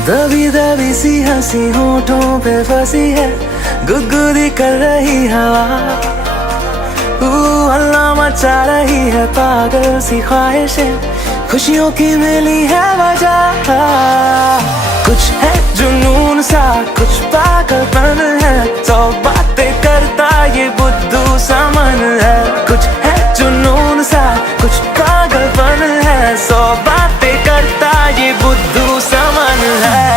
दबी दबी सी हंसी होठों पे फंसी है, गुदगुदी कर रही हवा, हल्ला मचा रही है पागल सी ख्वाहिशें, खुशियों की मिली है वजह। कुछ है जुनून सा, कुछ पागलपन है, सौ बातें करता ये बुद्धू सा मन है। कुछ है जुनून सा, कुछ पागलपन है, सौ बातें करता ये बुद्धू सा मन है।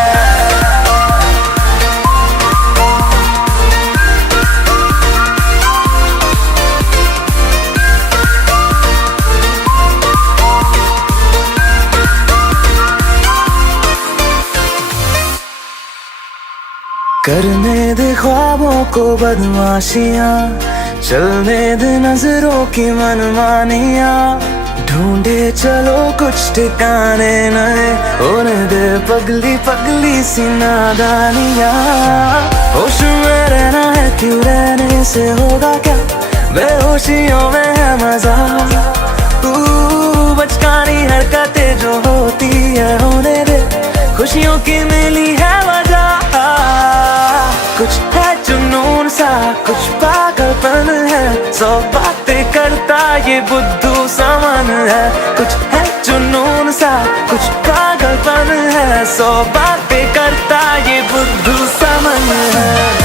करने दे ख्वाबों को बदमाशियां, चलने दे नजरों की मनमानियां, ढूंढे चलो कुछ ठिकाने नए, होने दे पगली पगली सी नादानियां। होश में रहना है क्यों, रहने से होगा क्या, बेहोशियों में है मजा, बचकानी हरकतें जो होती है होने दे, खुशियों की मिली है वजह। कुछ है जुनून सा, कुछ पागलपन है, सौ बातें करता ये बुद्धू सा मन है। कुछ है जुनून सा, कुछ पागलपन है, सौ बातें करता ये बुद्धू सा मन है।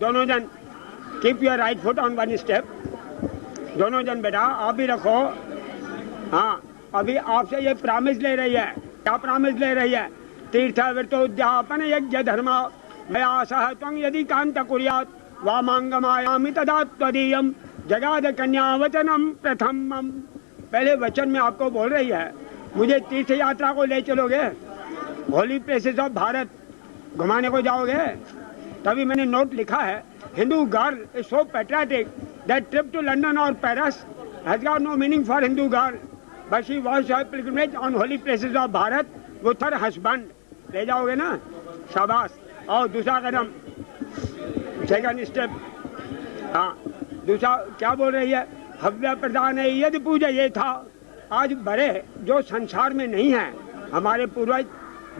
दोनों जन keep your right foot on one step. दोनों जन बेटा आप भी रखो। हाँ, अभी आपसे ये प्रॉमिस ले रही है। क्या प्रॉमिस ले रही है? तीर्थ वृत्तोद्यापन यज्ञ धर्म मया सह त्वं यदि कांत कुर्यात् वामांगमायामि तदा त्वदीयं जगाद कन्या वचनम प्रथमम। पहले वचन में आपको बोल रही है, मुझे तीर्थ यात्रा को ले चलोगे, होली प्लेसेस ऑफ भारत घुमाने को जाओगे। तभी मैंने नोट लिखा है, Hindu girl is so patriotic that trip to London और Paris has got no meaning for Hindu girl, but she was her pilgrimage on holy places of Bharat with her husband. ले जाओगे ना, शाबाश। और दूसरा कदम, सेकंड स्टेप। हाँ, दूसरा क्या बोल रही है? हव्य प्रदान है यदि पूजा। ये था आज बड़े जो संसार में नहीं है, हमारे पूर्वज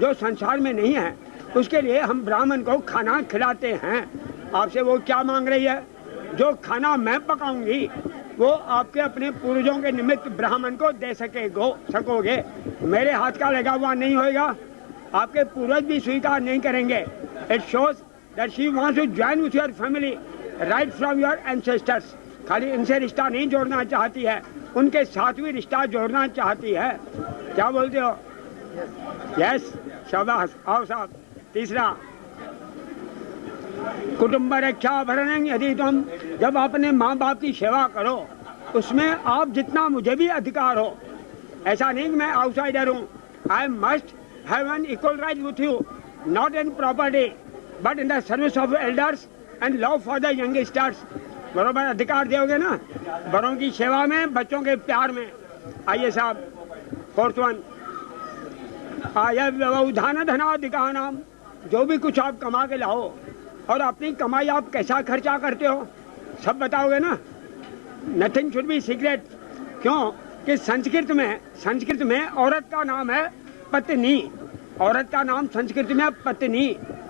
जो संसार में नहीं है, उसके लिए हम ब्राह्मण को खाना खिलाते हैं। आपसे वो क्या मांग रही है? जो खाना मैं पकाऊंगी वो आपके अपने पूर्वजों के निमित्त ब्राह्मण को दे सकोगे। मेरे हाथ का लगा हुआ नहीं होगा, आपके पूर्वज भी स्वीकार नहीं करेंगे। It shows that she wants to join with your family right from your ancestors. खाली इनसे रिश्ता नहीं जोड़ना चाहती है, उनके साथ भी रिश्ता जोड़ना चाहती है। क्या बोलते हो? यस, शाबाश। आओ साहब। तीसरा, कुटुंब रक्षा भरण यदि तुम, जब अपने माँ बाप की सेवा करो उसमें आप जितना मुझे भी अधिकार हो। ऐसा नहीं कि मैं आउटसाइडर हूँ। I must have an equal right with you, not in property but in the service of elders and love for the youngsters. बरोबर अधिकार दोगे ना, बड़ों की सेवा में, बच्चों के प्यार में। आइए साहब, फोर्थ वन, आय व्यवधान धनाधिकार नाम। जो भी कुछ आप कमा के लाओ और अपनी कमाई आप कैसा खर्चा करते हो सब बताओगे ना। Nothing should be secret. क्यों कि संस्कृत में औरत का नाम है पत्नी। औरत का नाम संस्कृत में पत्नी।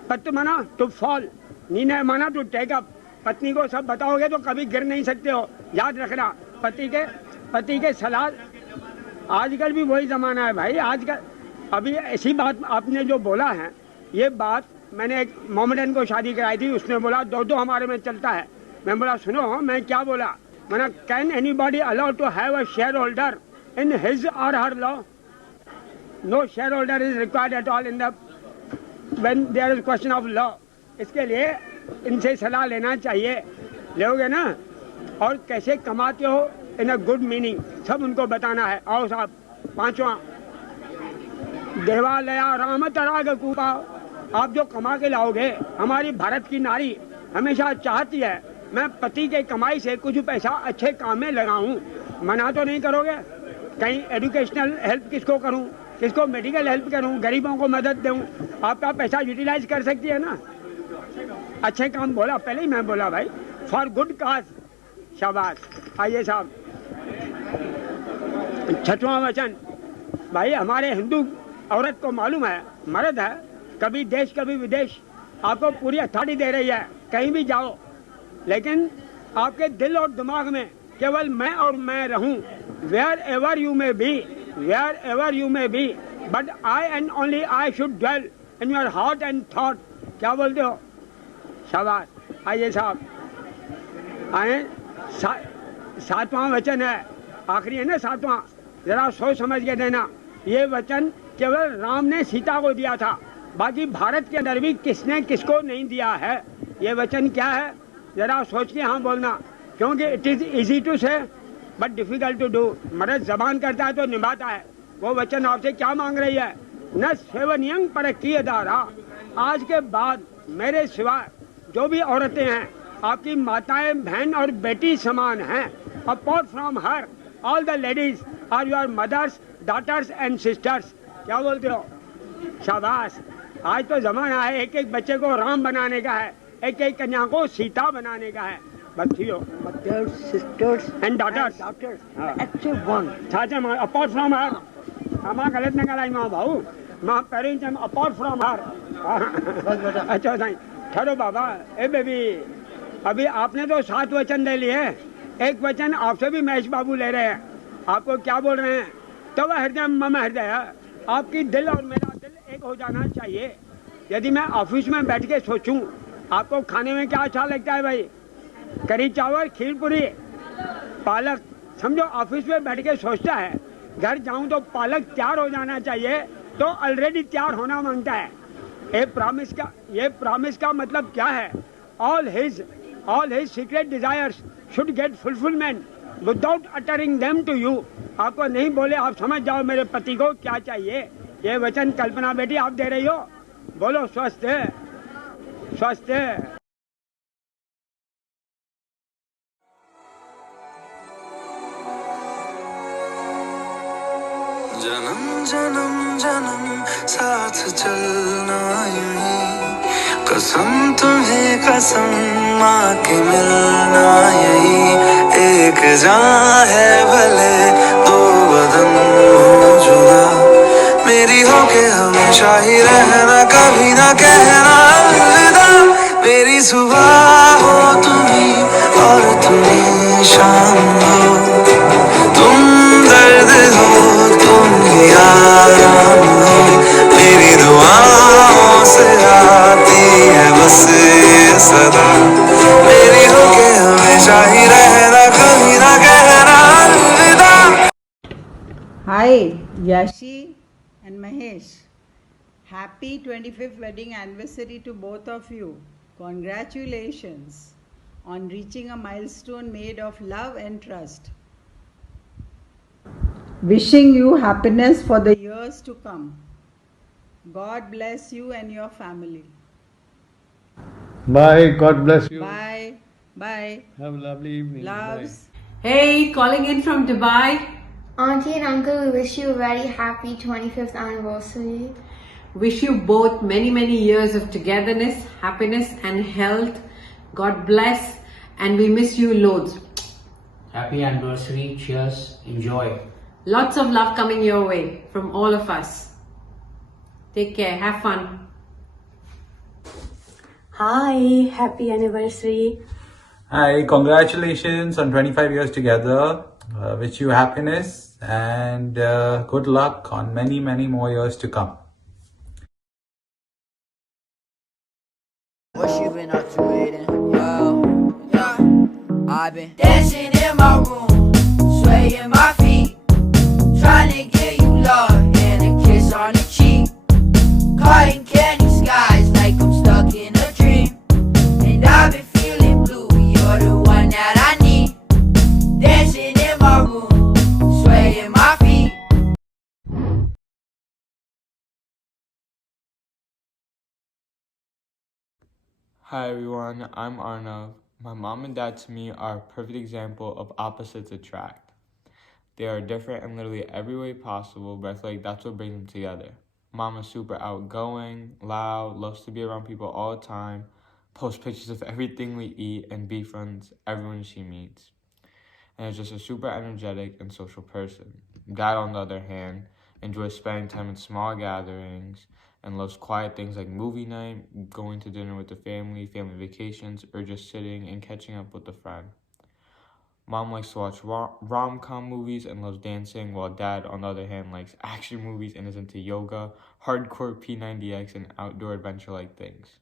पत्त माना टू फॉल, नीने माना टू टेक अप। पत्नी को सब बताओगे तो कभी गिर नहीं सकते हो, याद रखना। पति के सलाह। आजकल भी वही जमाना है भाई। आजकल अभी ऐसी बात आपने जो बोला है, ये बात मैंने एक मोहम्मदन को शादी कराई थी, उसने बोला दो दो हमारे में चलता है। मैं बोला सुनो, मैं क्या बोला, मैंने can anybody allow to have a share holder in his or her law? No share holder is required at all in the when there is question of law. इसके लिए इनसे सलाह लेना चाहिए, लोगे ना? और कैसे कमाते हो इन अ गुड मीनिंग, सब उनको बताना है। आओ साहब, पांचवा, देवालया राम तराग कूपा। आप जो कमा के लाओगे, हमारी भारत की नारी हमेशा चाहती है मैं पति के कमाई से कुछ पैसा अच्छे काम में लगाऊं। मना तो नहीं करोगे? कहीं एजुकेशनल हेल्प किसको करूं, किसको मेडिकल हेल्प करूं, गरीबों को मदद दूं? आपका पैसा यूटिलाइज कर सकती है ना? अच्छे काम बोला, पहले ही मैं बोला भाई, फॉर गुड काज। शाबाश। आइए साहब, छठवां वचन। भाई हमारे हिंदू औरत को मालूम है, मर्द है, कभी देश कभी विदेश, आपको पूरी अथॉरिटी दे रही है, कहीं भी जाओ, लेकिन आपके दिल और दिमाग में केवल मैं और मैं रहूं। Wherever you may be, wherever you may be, but I and only I should dwell in your heart and thought. क्या बोलते हो? शाबाश। आइए साहब, आए। सातवां वचन है, आखिरी है ना सातवां, जरा सोच समझ के देना। ये वचन केवल राम ने सीता को दिया था, बाकी भारत के अंदर भी किसने किसको नहीं दिया है। ये वचन क्या है, जरा सोच के हाँ बोलना, क्योंकि इट इज इजी टू से बट डिफिकल्ट टू डू। मर्द जबान करता है तो निभाता है। वो वचन आपसे क्या मांग रही है? न सेवनियंग पर किए दारा, आज के बाद मेरे सिवा जो भी औरतें हैं आपकी माताएं, बहन और बेटी समान हैं। Apart from her all the ladies are your mothers, daughters and sisters. क्या बोलते हो? शाबाश। आज तो जमाना है एक एक बच्चे को राम बनाने का है, एक एक कन्या को सीता बनाने का है। बच्चियों, Mothers, sisters, and daughters. Active one. छाछे मां अपार्ट फ्रॉम हर, मां गलत न कराई मां भाऊ, मां पेरेंट्स एम अपार्ट फ्रॉम हर। अच्छा साईं, ठहरो बाबा। ए बेबी, अभी आपने तो 7 वचन ले लिए, एक वचन आपसे भी महेश बाबू ले रहे हैं। आपको क्या बोल रहे हैं? तो वह हृदय मम हृदय, आपकी दिल और मेरा दिल एक हो जाना चाहिए। यदि मैं ऑफिस में बैठ के सोचूं आपको खाने में क्या अच्छा लगता है भाई, करी चावल, खीर पूरी, पालक, समझो ऑफिस में बैठ के सोचता है, घर जाऊं तो पालक तैयार हो जाना चाहिए, तो ऑलरेडी तैयार होना मांगता है। ये प्रॉमिस का मतलब क्या है? All his secret desires should get fulfilment without uttering them to you. आपको नहीं बोले आप समझ जाओ मेरे पति को क्या चाहिए। ये वचन कल्पना बेटी आप दे रही हो। बोलो स्वस्थ स्वस्थ। जन्म जन्म जन्म साथ चलना यूं ही, कसम तुम्हें कसम माँ के मिलना यही। एक जान है भले दो बदन हो जुदा, मेरी होके हमेशा ही रहना, कभी ना कहना अलविदा। मेरी सुबह हो तुम्ही और तुम्ही शाम हो, तुम दर्द हो तुम ही आराम हो। मेरी दुआओं से आती है बस ये सदा, मेरी होके हमेशा ही रहना, कभी ना कहना अलविदा। Hi, Yashi and Mahesh. Happy 25th wedding anniversary to both of you. Congratulations on reaching a milestone made of love and trust. Wishing you happiness for the years to come. God bless you and your family. Bye. God bless you. Bye. Bye. Have a lovely evening. Loves. Bye. Hey, calling in from Dubai. Auntie and uncle, we wish you a very happy 25th anniversary. Wish you both many, many years of togetherness, happiness and health. God bless, and we miss you loads. Happy anniversary, cheers, enjoy. Lots of love coming your way from all of us. Take care, have fun. Hi, happy anniversary. Hi, congratulations on 25 years together. Wish you happiness and good luck on many, many more years to come. What you been up to, Aiden? Yo, yeah. I've been dancing in my room, swaying my feet, trying to get you love and a kiss on the cheek. Caught in candy skies like I'm stuck in a dream, and I've been feeling blue. You're the one that I need. Dancing in my room, swaying my feet. Hi everyone, I'm Arnav. My mom and dad to me are a perfect example of opposites attract. They are different in literally every way possible, but I feel like that's what brings them together. Mom is super outgoing, loud, loves to be around people all the time, posts pictures of everything we eat, and befriends everyone she meets. And is just a super energetic and social person. Dad, on the other hand, enjoys spending time in small gatherings, and loves quiet things like movie night, going to dinner with the family, family vacations, or just sitting and catching up with a friend. Mom likes to watch rom-com movies and loves dancing, while Dad, on the other hand, likes action movies and is into yoga, hardcore P90X, and outdoor adventure-like things.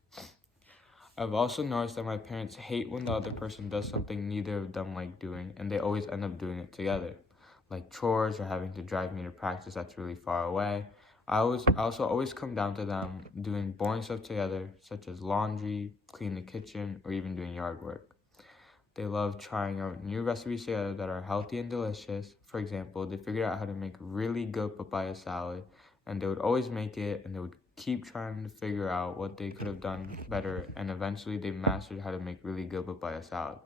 I've also noticed that my parents hate when the other person does something neither of them like doing, and they always end up doing it together, like chores or having to drive me to practice that's really far away. I also always come down to them doing boring stuff together, such as laundry, clean the kitchen, or even doing yard work. They love trying out new recipes together that are healthy and delicious. For example, they figured out how to make really good papaya salad, and they would always make it, and they would keep trying to figure out what they could have done better, and eventually they mastered how to make really good papaya salad.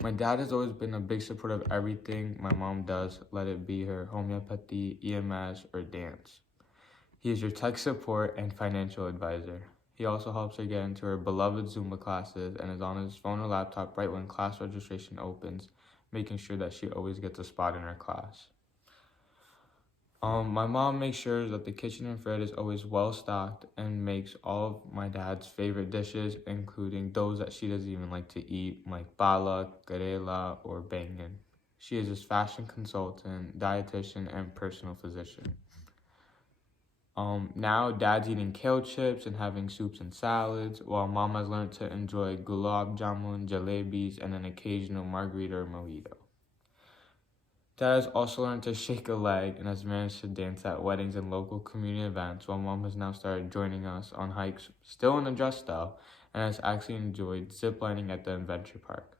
My dad has always been a big supporter of everything my mom does, let it be her homeopathy, EMS, or dance. He is your tech support and financial advisor. He also helps her get into her beloved Zumba classes and is on his phone or laptop right when class registration opens, making sure that she always gets a spot in her class. My mom makes sure that the kitchen and fridge is always well stocked and makes all of my dad's favorite dishes, including those that she doesn't even like to eat, like balak, karela, or bangan. She is his fashion consultant, dietitian, and personal physician. Now Dad's eating kale chips and having soups and salads, while Mom has learned to enjoy gulab jamun, jalebis, and an occasional margarita or mojito. Dad has also learned to shake a leg and has managed to dance at weddings and local community events, while Mom has now started joining us on hikes, still in a dress style, and has actually enjoyed ziplining at the adventure park.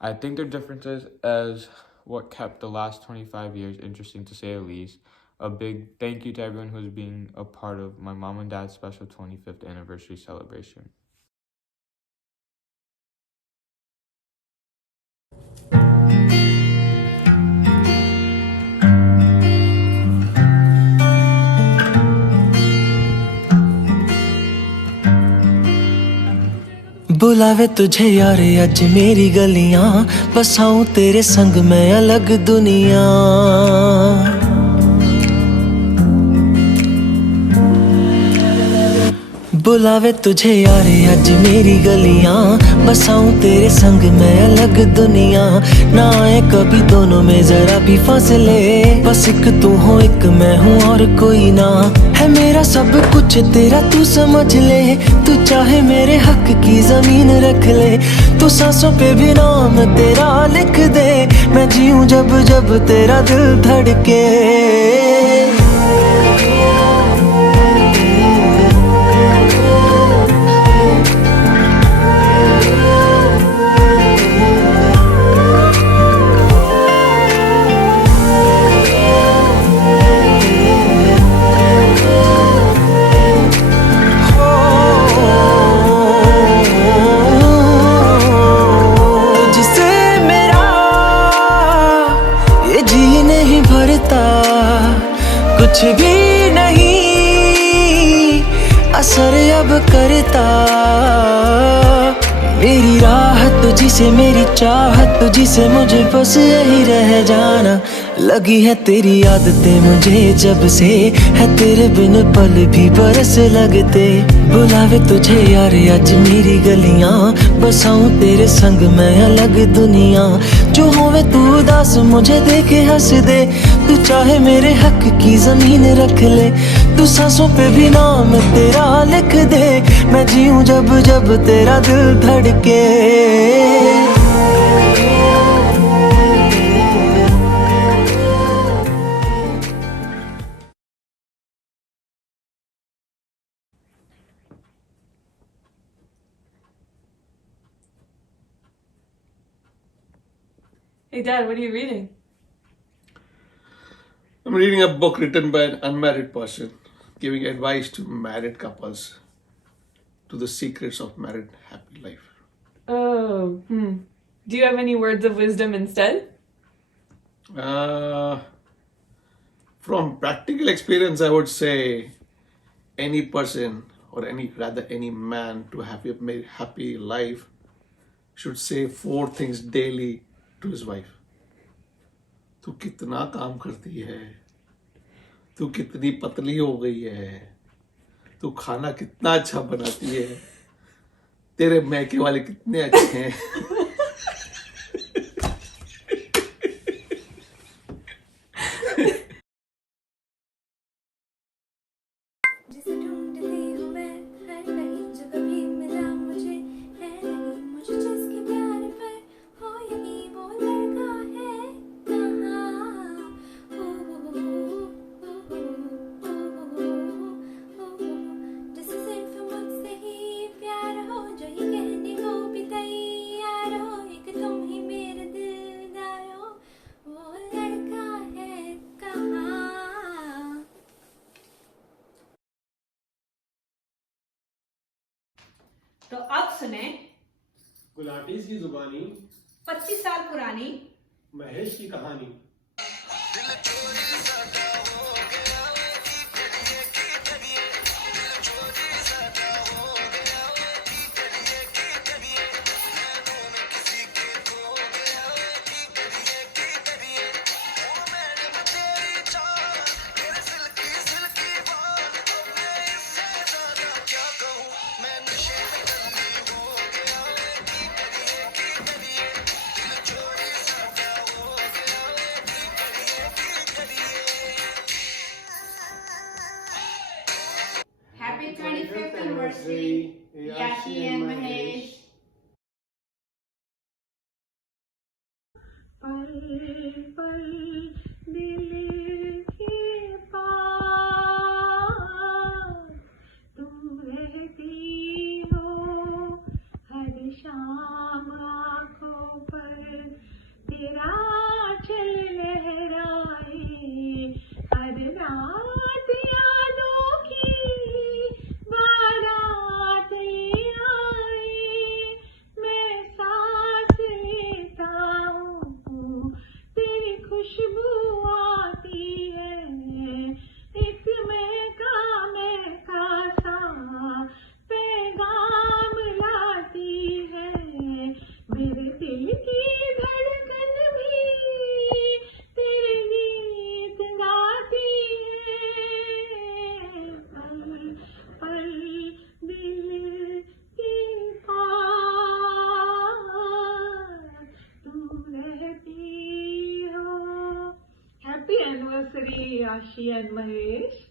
I think their differences as what kept the last 25 years interesting, to say the least. A big thank you to everyone who's being a part of my mom and dad's special 25th anniversary celebration. बुलावे तुझे यारे अज मेरी गलियां, बसाऊं तेरे संग मैं अलग दुनिया। बुलावे तुझे यारे अज मेरी गलियां, बसाऊं तेरे संग मैं अलग दुनिया। ना आए कभी दोनों में जरा भी फासले, बस एक तू हो एक मैं हूँ और कोई ना। है मेरा सब कुछ तेरा तू समझ ले, तू चाहे मेरे हक की जमीन रख ले। तू सांसों पे भी नाम तेरा लिख दे, मैं जीऊं जब जब तेरा दिल धड़के। कुछ भी नहीं असर अब करता, मेरी राह तुझी से मेरी चाहत तुझी से, मुझे बस यही रह जाना। लगी है तेरी आदतें मुझे जब से, है तेरे बिन पल भी बरस लगते। बुलावे तुझे यार आज मेरी गलियां, बसाऊं तेरे संग मैं अलग दुनिया। जो होवे तू उदास मुझे देखे हंस दे, तू चाहे मेरे हक की जमीन रख ले। तू सांसों पे भी नाम तेरा लिख दे, मैं जीऊं जब जब तेरा दिल धड़के। Hey Dad, what are you reading? I'm reading a book written by an unmarried person giving advice to married couples to the secrets of married happy life. Oh, Do you have any words of wisdom instead? From practical experience, I would say any person or any man to have a happy life should say 4 things daily to his wife. तू कितना काम करती है, तू कितनी पतली हो गई है, तू खाना कितना अच्छा बनाती है, तेरे मैके वाले कितने अच्छे हैं। तो अब सुने गुलाटी सी जुबानी 25 साल पुरानी महेश की कहानी। Happy 25th anniversary, Yashi and Mahesh. पल पल दिल के पास तुम रहती हो, हर शाम आँखों पर तेरा चल लहराए, हर रात यादों की बारात ले आए। मैं सांस लेता हूँ तेरी खुशबू आती है, एक महका सा पैगाम लाती है। मेरे दिल की धड़कन भी तेरे गीत गाती है। पल पल दिल के पास तुम रहती हो। हैप्पी एनिवर्सरी याशी एंड महेश।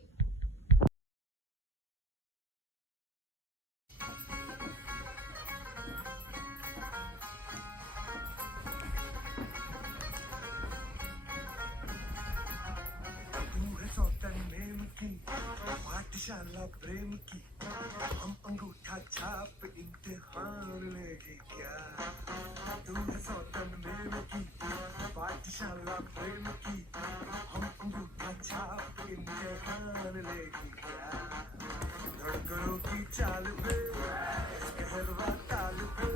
पाठशाला प्रेम की हम अंगूठा छाप इम्तिहान लेंगे क्या, तू है सौतन प्रेम की पाठशाला प्रेम की हम अंगूठा छाप इम्तिहान लेंगे क्या। धड़कनों की चाल पे कहरवा ताल पे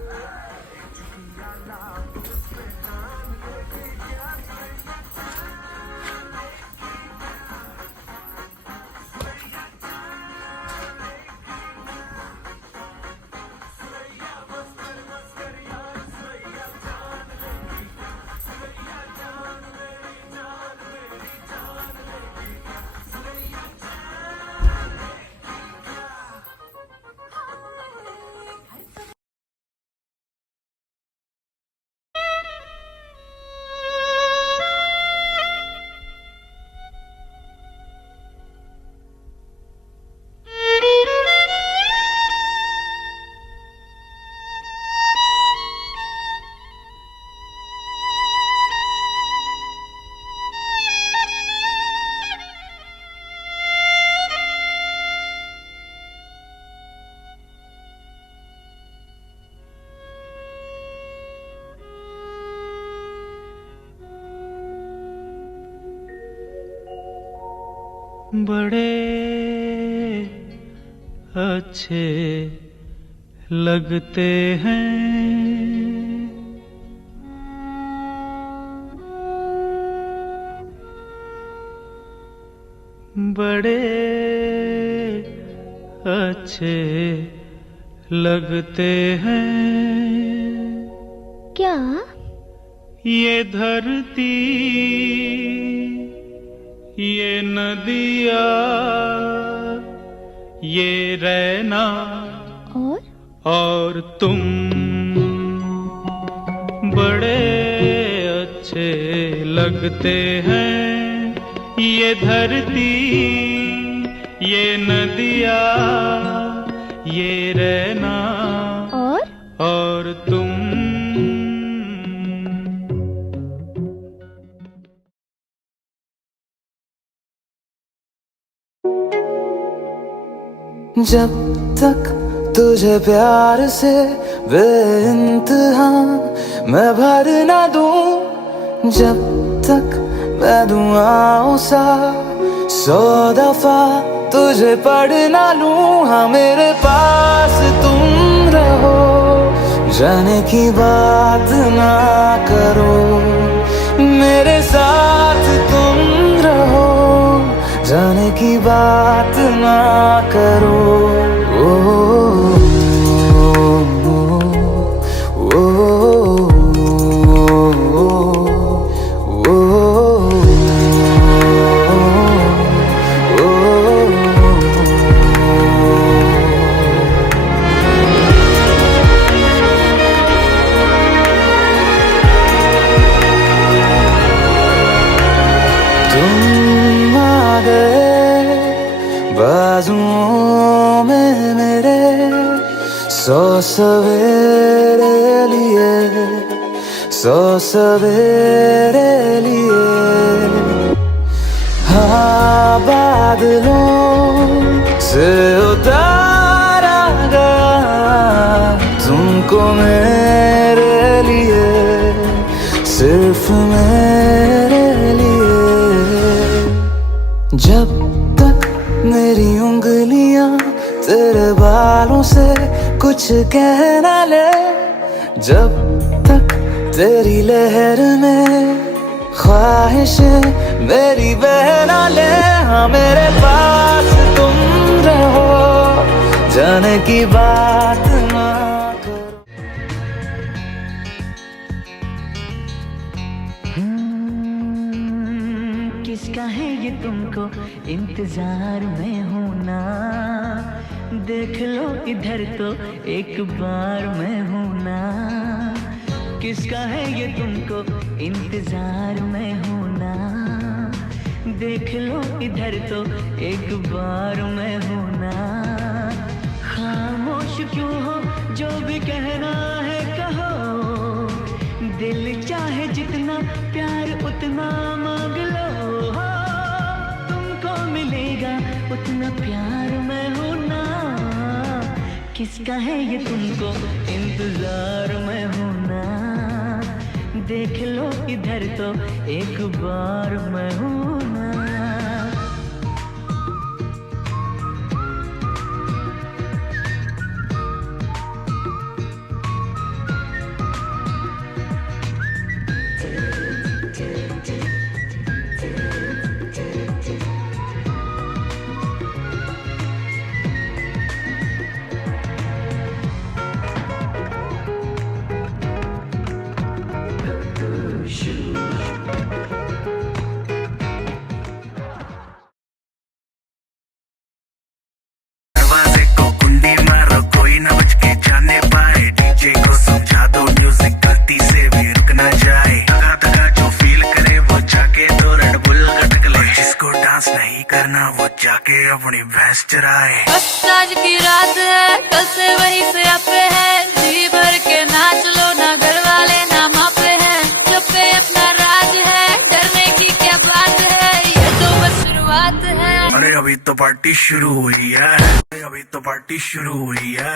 चिड़िया लाभ उसमें नाम लेंगे क्या। बड़े अच्छे लगते हैं। बड़े अच्छे लगते हैं। क्या? ये धरती, ये नदिया, ये रहना और तुम बड़े अच्छे लगते हैं। ये धरती, ये नदिया, ये रहना और तुम। जब तक तुझे प्यार से बेइंतहा मैं भर ना दूं, जब तक मैं दुआओं सा 100 दफा तुझे पढ़ ना लूं। हाँ मेरे पास तुम रहो, जाने की बात ना करो। मेरे साथ तुम रहो, जाने की बात ना करो। बाजुओं में मेरे 100 सवेरे लिए, 100 सवेरे लिए। हाँ बादलों से उतारा गया तुमको मेरे लिए, सिर्फ मेरे लिए। जब मेरी उंगलियां तेरे बालों से कुछ कह ना ले, जब तक तेरी लहर में ख्वाहिशें मेरी बह ना ले। हाँ मेरे पास तुम रहो, जाने की बात ना करो। किसका है ये तुमको इंतजार में हूँ ना, देख लो इधर तो एक बार मैं हूँ ना। किसका है ये तुमको इंतजार में हूँ ना, देख लो इधर तो एक बार मैं हूँ ना। खामोश क्यों हो, जो भी कहना है कहो, दिल चाहे जितना प्यार उतना मांग लो। तुमको मिलेगा उतना प्यार मैं हूँ ना। किसका है ये तुमको इंतजार में हूँ ना, देख लो इधर तो एक बार मैं हूँ ना। दरवाजे को कुंडी मारो, कोई ना बच के जाने पाए। डीजे को समझा दो म्यूजिक गलती से भी रुक ना जाए। दगा दगा जो फील करे वो जाके तो रेड बुल गटक ले। जिसको डांस नहीं करना वो जाके अपनी भैंस चराए। बस आज की रात है, कल से वही से पे है। जी भर के नाच लो, ना घर वाले ना मापे हैं। जो पे अपना राज है, डरने की क्या बात है, ये तो बस शुरुआत है। अरे अभी तो पार्टी शुरू हुई है, अभी तो पार्टी शुरू हुई है।